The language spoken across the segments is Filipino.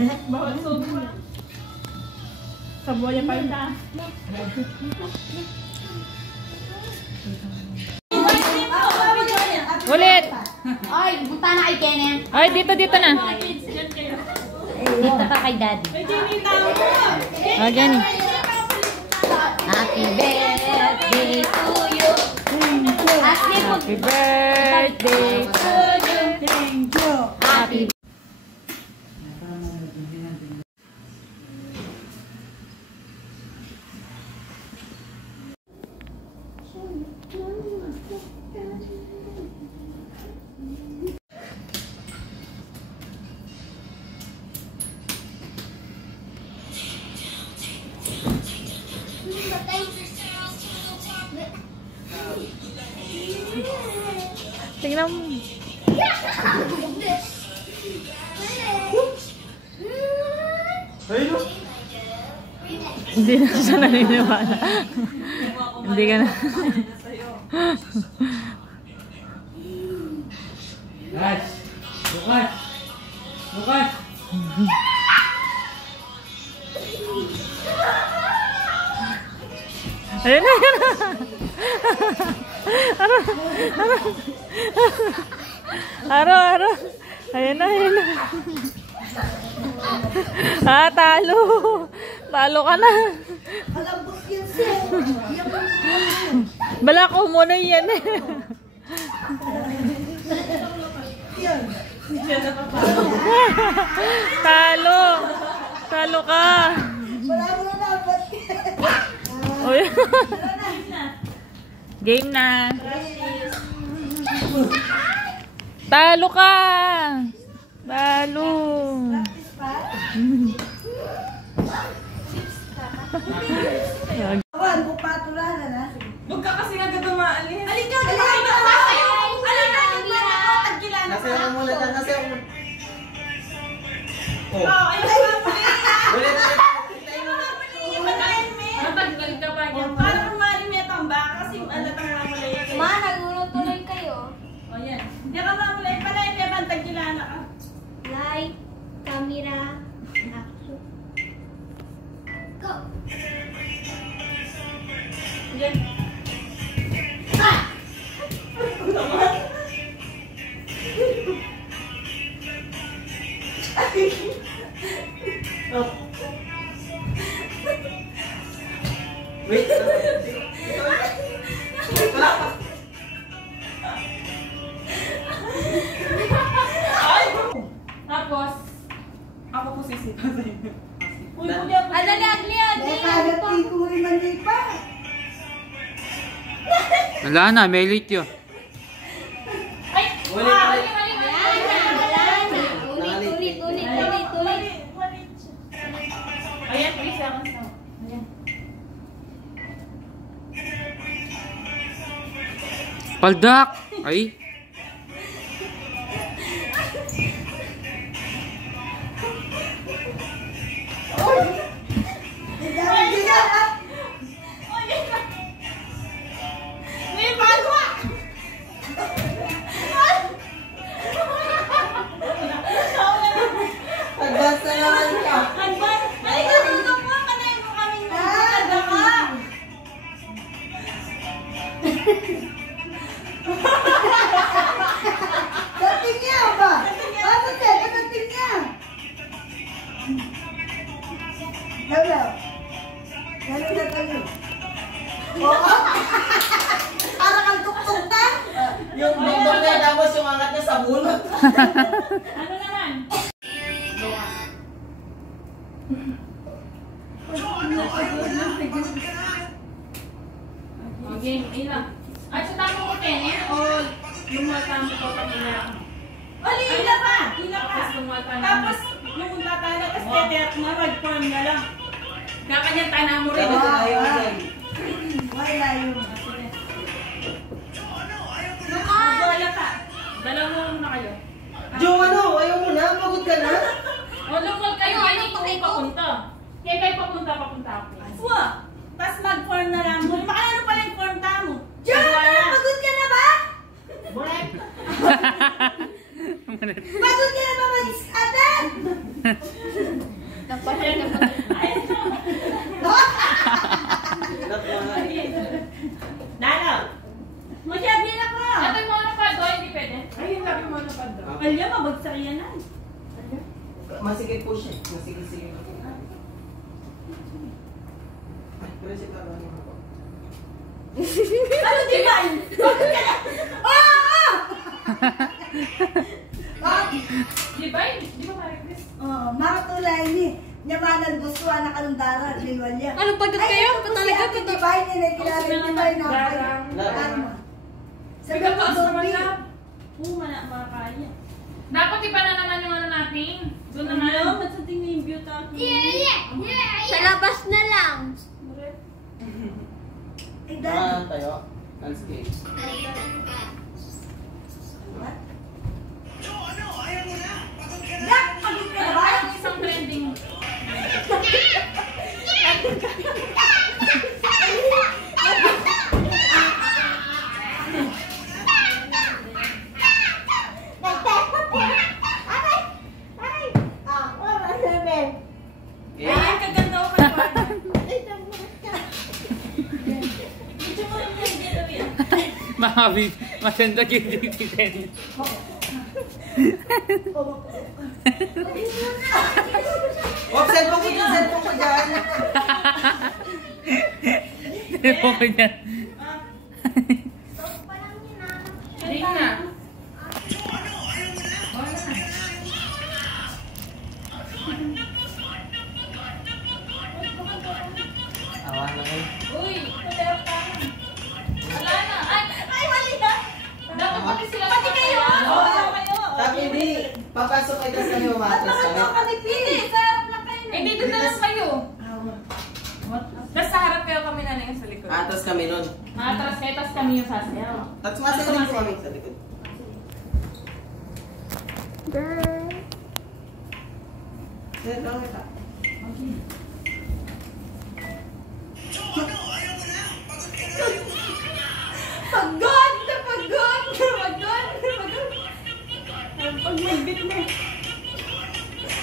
Bawal sobra. Sa buhay pa yun na. Ulit! Ay, punta na kay Kenen. Ay, dito na. Dito ka kay Daddy. Ah, Jenny. Happy birthday to you. Happy birthday to you. Thank you. Happy Tingnan mo. Hindi na siya naniniwala. Hindi ka na. Lukas! Lukas! Lukas! Ayun na, ayun na. Aro. Ayun na. Ah, talo. Talo ka na. Bala ko muna yan eh. Talo. Talo ka. Oy. Game na. Talo ka. Talo. Huwag ka kasi nagdadumaalis. Alika! Nasayaw mo muna lang, nasayaw mo. Oh. Ulit. Mataggal ka pa niyan. Para marimeta ba? Kasi alatang mamulay yan. Ma, nagulong-tuloy kayo. O yan. Hindi ka mamulay pala. Hindi ba tagilana ka? Light, camera, action. Go! Yan. Wait. Tapos, ako po sisipa sa inyo. Uy, Wala na, may late yun. Ay! Ulit. Ayan, 3 seconds na. Ayan. Paldak! Ay. May bagwa! Advance na naman ka. Ay, katulong mo! Panayin mo kami ng tanda ka! Dating niya ba? Bakit yan? Dating niya. Hello. Hello na tayo. Oo. Para kang tuktok na. Yung dingdong niya, tapos yung angat niya sa bunot. Ano naman? Okay, ilang. Ay, sa tama ko, Penny? O lumata mo ko pag ilang? Oli, ila pa! Tapos, yung tatala, tapos teteat na, mag-form na lang. Kakanyan tana mo rin. Wala yun. Wala ka. Dalawa mo na kayo. Jo, ano? Ayaw mo na? Pagod ka na? O, lumag kayo. Ano kayo papunta? Kaya kayo papunta ako. Uwa! Tapos mag-form na lang mo. Baka ano pala yung form mo? Diyan! Pagod ka na ba? Buret! Pagod ka na ba mag-iskatan? Nana! Magsabi na ka! Ito yung mga napado, hindi pwede. Ayun, sabi mo na pa daw. Alya, mabagsak yan na. Masigit po siya. Masigit-sigit. Ay, pero siya ka ano ako. Ano, Divine? Bakit ka na? Di ba? Di ba Marie Chris? Makatulay ni. Nyamanal buswa na kalundara. Liwalya. Ano, pagod kayo? Ba't talaga? Di ba? Hindi na kilala yung di ba? Garang. Arma. Sa Ikaw pa, gabi, naman ka. Oo, makakaya. Dapat iba na naman yung ano natin. Doon Ano, naman. ba't sa tingin yung beauty ako? Sa labas na lang. Eh, dahil. Tayo. Landscape. Yak! Pagod ka na ba? Parang isang trending. Yeah. Ay, kaganda ko kay Juana. Medyo mo yung hindi daw yan. Makabit, maganda kitin. Oh, cellphone ko dyan, cellphone ko dyan. Telepo ko niyan. Hindi na. Awa na kayo. Uy, patero ka. Wala na. Ay, mali na. Dapat pati sila. Pati kayo. Oo, kayo. Tapi hindi, papasok kayo sa kayo, matras kami. Hindi, sa harap lang kayo. Eh, dito na lang kayo. Tapos sa harap kayo kami na lang sa likod. Atras kami nun. Matras kayo, tapos kami yung sasayaw. Tapos masasaling po kami sa likod. Sir, lang ito. Pagod! Pagod! Pagod! Pag magbit na.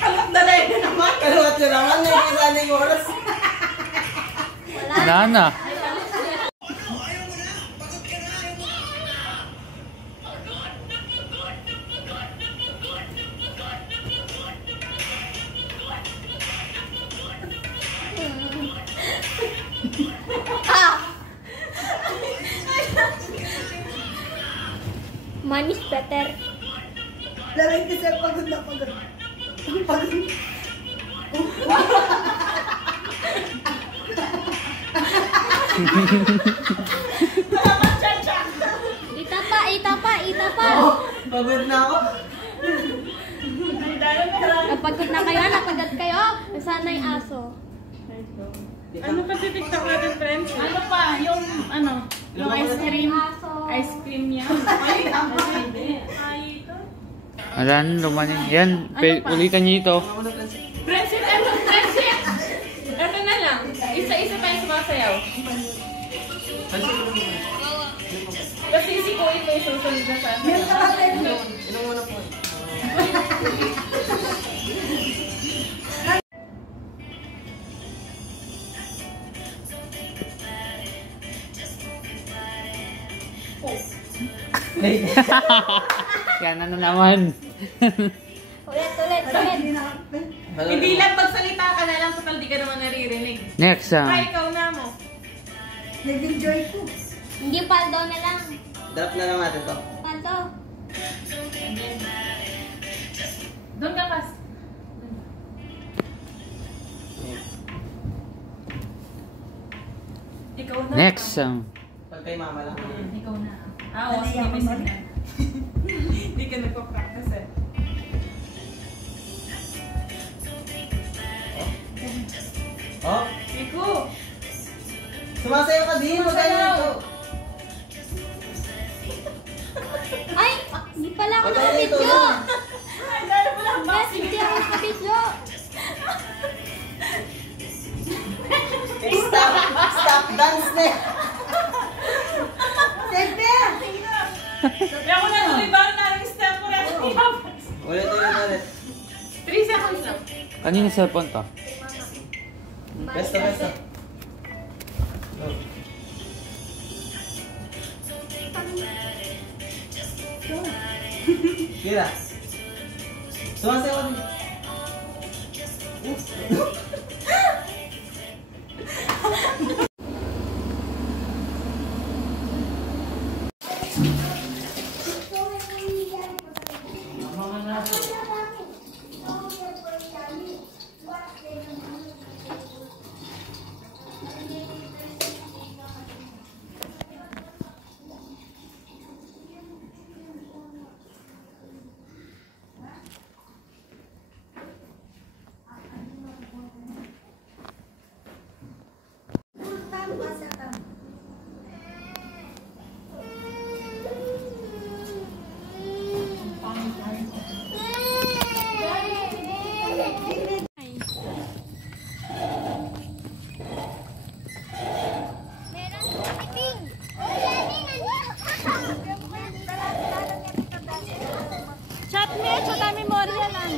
Alam na na yun naman. Kalawat nyo naman, yung isa na yung oras. Wala na. Money is better. Lamig kasi pagod na pagod. Pagod. Ita pa. Oh, pagod na ako. Napagod na kayo, napagod kayo. Sana yung aso. Ano kasi TikTok natin, friends? Ano pa? Yung, ano? Yung ice cream. Aso. Ice cream niya. Ay, ang hindi. Ay, ito. Wala na, lumanin. Yan, ulitan niyo ito. Friendship, eto, friendship! Eto na lang. Isa-isa tayo sumasayaw. Kasi si Kuya ito yung susunod na sa akin. Inom muna po. Yan, ano naman. Ulit. Hindi lang magsalita ka na lang, total di ka naman naririnig. Next, Ay, ikaw na mo. Nag-enjoy ko. Hindi, paldo na lang. Drop na lang natin to. Paldo. Doon ka, Kas. Ikaw na. next, Pag kay mama lang. Ikaw na. Oo, sige, may signal. Hindi ka nagpa-practice eh. Oh, Iko! sumasayaw ka din. Magaling ito. Ay, hindi pala ako Magaling ito. nakabidyo. Ay, dahil mo lang Yes, hindi ako nakabidyo. Stop dance na. Siyempre! Kaya ako na tuloy ba na yung step ko rin. Ulit. 3 seconds lang. kanina cellphone to? Besto, besto. Kira. Sumasayaw din. Chat me, chat memorya lang.